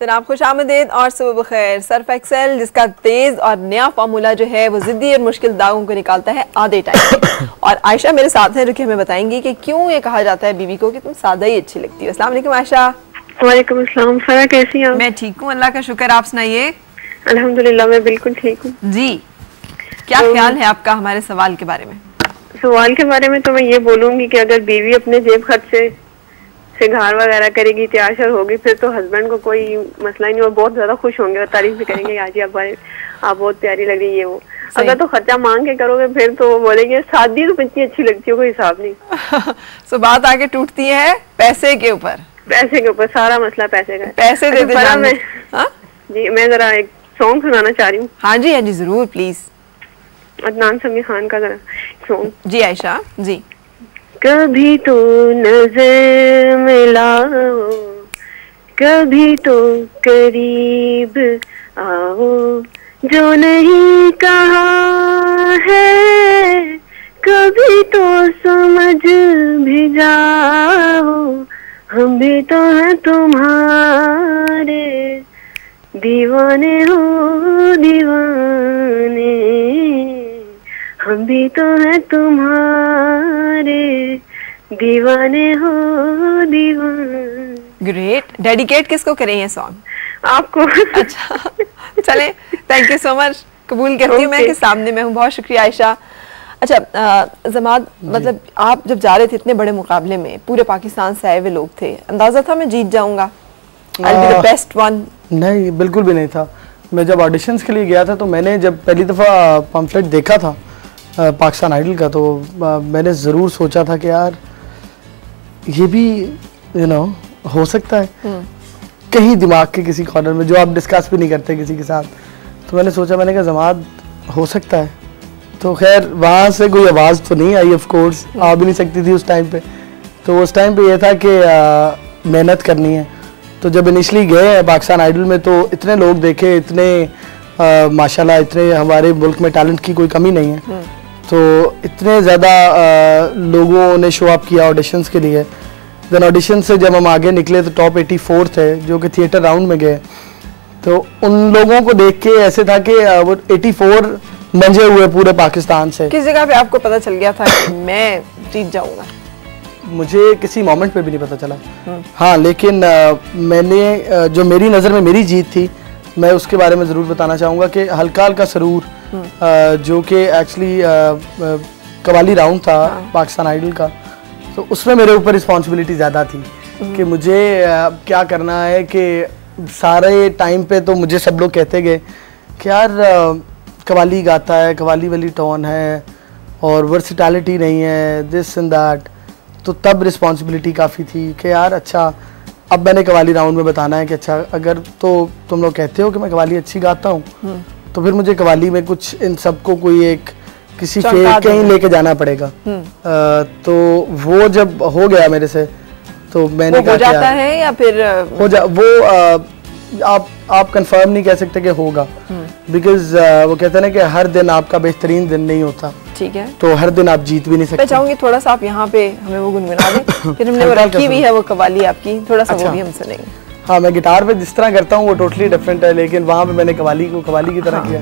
जनाब खुश आमदीद और सुबह बखैर। सर्फ एक्सेल जिसका तेज और नया फार्मूला जो है वो जिद्दी और मुश्किल दागों को निकालता है आधे टाइम में। और आयशा मेरे साथ हैं जो कि हमें बताएंगी कि क्यों ये कहा जाता है बीवी को कि तुम सादा ही अच्छी लगती हो। अस्सलाम वालेकुम आयशा। वालेकुम अस्सलाम। फरा कैसी हैं आप? मैं ठीक हूँ, अल्लाह का शुक्र। आप सुनाइए। अल्हम्दुलिल्लाह मैं बिल्कुल ठीक हूँ जी। क्या ख्याल है आपका हमारे सवाल के बारे में? सवाल के बारे में तो मैं ये बोलूंगी कि अगर बीवी अपने जेब खर्च से घर वगैरह करेगी, तैयार होगी, फिर तो हस्बैंड को कोई मसला ही नहीं और बहुत ज्यादा खुश होंगे और तारीफ भी करेंगे आज आप बहुत प्यारी लग रही है वो। अगर तो खर्चा मांग के करोगे फिर तो बोलेंगे शादी तो इतनी अच्छी लगती है, कोई हिसाब नहीं। सो बात आगे टूटती है पैसे के ऊपर। पैसे के ऊपर सारा मसला पैसे का है। पैसे दे दे जी मैं जरा एक सॉन्ग सुनाना चाह रही हूँ। हाँ जी हाँ जी जरूर प्लीज। अदनान समी खान का जरा सॉन्ग। जी आयशा जी। कभी तो नजर मिलाओ, कभी तो करीब आओ, जो नहीं कहा है कभी तो समझ भी जाओ, हम भी तो हैं तुम्हारे दीवाने हो दीवाने, हम भी तो हैं तुम्हारे दीवाने हो दीवाने। ग्रेट। डेडिकेट किसको करें ये सॉन्ग? आपको। अच्छा चले, थैंक यू सो मच। कबूल करती हूँ मैं कि सामने मैं हूँ। बहुत शुक्रिया आयशा। अच्छा जमाद, मतलब आप जब जा रहे थे इतने बड़े मुकाबले में, पूरे पाकिस्तान से आए हुए लोग थे, अंदाजा था मैं जीत जाऊंगा? I'll be the best one? नहीं, बिल्कुल भी नहीं था। मैं जब ऑडिशंस के लिए गया था तो मैंने जब पहली दफ़ा पम्फलेट देखा था पाकिस्तान आइडल का तो मैंने ज़रूर सोचा था कि यार ये भी हो सकता है कहीं दिमाग के किसी कॉर्नर में, जो आप डिस्कस भी नहीं करते किसी के साथ। तो मैंने सोचा, मैंने कहा जमात हो सकता है। तो खैर वहाँ से कोई आवाज़ तो नहीं आई, ऑफ कोर्स आ भी नहीं सकती थी उस टाइम पे। तो उस टाइम पे ये था कि मेहनत करनी है। तो जब इनिशली गए पाकिस्तान आइडल में तो इतने लोग देखे, इतने माशाल्लाह, इतने हमारे मुल्क में टैलेंट की कोई कमी नहीं है। तो इतने ज़्यादा लोगों ने शो अप किया ऑडिशंस के लिए। देन ऑडिशन से जब हम आगे निकले तो टॉप 84 थे जो कि थिएटर राउंड में गए। तो उन लोगों को देख के ऐसे था कि वो 84 मंजे हुए पूरे पाकिस्तान से। किस जगह पे आपको पता चल गया था कि मैं जीत जाऊंगा? मुझे किसी मोमेंट पे भी नहीं पता चला। हाँ, लेकिन मैंने जो मेरी नज़र में मेरी जीत थी, मैं उसके बारे में ज़रूर बताना चाहूँगा कि हल्का हल्का सरूर जो कि एक्चुअली कवाली राउंड था पाकिस्तान आइडल का, तो उसमें मेरे ऊपर रिस्पॉन्सिबिलिटी ज़्यादा थी कि मुझे क्या करना है। कि सारे टाइम पे तो मुझे सब लोग कहते गए कि यार कवाली गाता है, कवाली वाली टोन है और वर्सिटैलिटी नहीं है, दिस एंड दैट। तो तब रिस्पॉन्सिबिलिटी काफ़ी थी कि यार अच्छा अब मैंने कवाली राउंड में बताना है कि अच्छा अगर तो तुम लोग कहते हो कि मैं कवाली अच्छी गाता हूँ तो फिर मुझे कवाली में कुछ इन सबको कोई एक किसी फेक कहीं लेके जाना पड़ेगा। तो वो जब हो गया मेरे से तो मैंने कहा हो जाता है या फिर आप कंफर्म नहीं कह सकते कि होगा, बिकॉज वो कहते हैं ना कि हर दिन आपका बेहतरीन दिन नहीं होता। ठीक है, तो हर दिन आप जीत भी नहीं सकते। मैं चाहूंगी थोड़ा सा आप यहाँ पे हमें वो गुनगुना दें कि हमने वो रखी भी है वो कवाली आपकी, थोड़ा सा वो भी हम सुनेंगे। हाँ, मैं गिटार पे जिस तरह करता हूँ वो टोटली डिफरेंट है, लेकिन वहाँ पे मैंने कवाली को कवाली की तरह किया।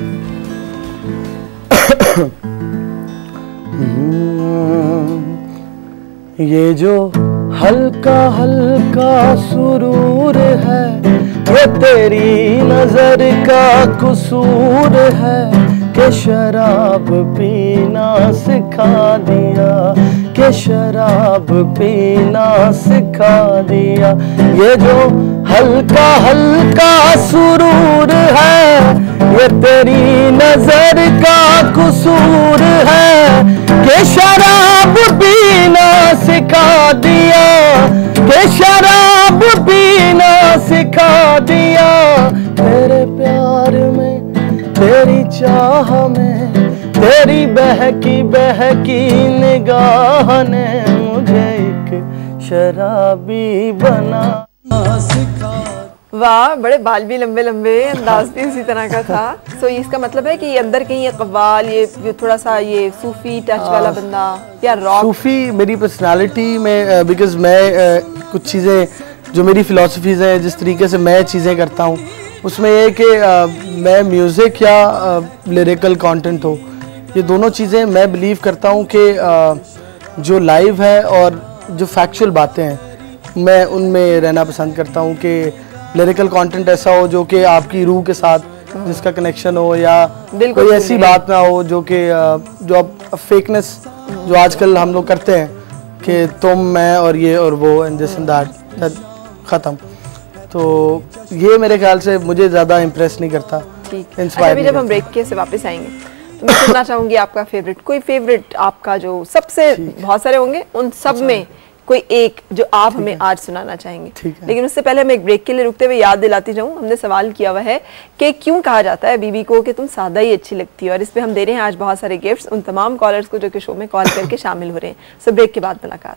ये जो हल्का हल्का सुरूर है ये तेरी नजर का कसूर है कि शराब पीना सिखा दिया, कि शराब पीना सिखा दिया। ये जो हल्का हल्का सुरूर है ये तेरी नजर का कसूर है कि शराब पीना सिखा दिया, कि शराब पीना सिखा दिया। तेरे प्यार में, तेरी चाह में, तेरी बहकी बहकी निगाह ने मुझे एक शराबी बना सिखा। वाह, बड़े बाल भी लंबे लंबे, अंदाज भी उसी तरह का था। सो इसका मतलब है कि ये अंदर कहीं ये कव्वाल, ये थोड़ा सा ये सूफी टच वाला बंदा या रॉक? सूफी मेरी पर्सनालिटी में, बिकॉज मैं कुछ चीज़ें जो मेरी फ़िलासफ़ीज़ हैं, जिस तरीके से मैं चीज़ें करता हूँ, उसमें ये है कि मैं म्यूज़िक या लिरिकल कंटेंट हो, ये दोनों चीज़ें मैं बिलीव करता हूँ कि जो लाइव है और जो फैक्चुअल बातें हैं, मैं उनमें रहना पसंद करता हूँ कि लिरिकल कंटेंट ऐसा हो जो कि आपकी रूह के साथ जिसका कनेक्शन हो, या कोई ऐसी बात ना हो जो कि जो आप फेकनेस जो आजकल हम लोग करते हैं कि तुम, मैं और ये और वो एंड दिस एंड दैट ख़त्म। तो ये मेरे ख्याल से मुझे ज़्यादा इम्प्रेस नहीं करता। ठीक। अच्छा, अभी जब हम ब्रेक के से वापस आएंगे तो मैं सुनना चाहूँगी आपका फेवरेट आपका जो सबसे, बहुत सारे होंगे, उन सब में कोई एक जो आप हमें आज सुनाना चाहेंगे। लेकिन उससे पहले मैं एक ब्रेक के लिए रुकते हुए याद दिलाती जाऊँ, हमने सवाल किया हुआ है कि क्यों कहा जाता है बीबी को कि तुम सादा ही अच्छी लगती है, और इस पे हम दे रहे हैं आज बहुत सारे गिफ्ट्स उन तमाम कॉलर्स को जो कि शो में कॉल करके शामिल हो रहे हैं। सो ब्रेक के बाद मुलाकात।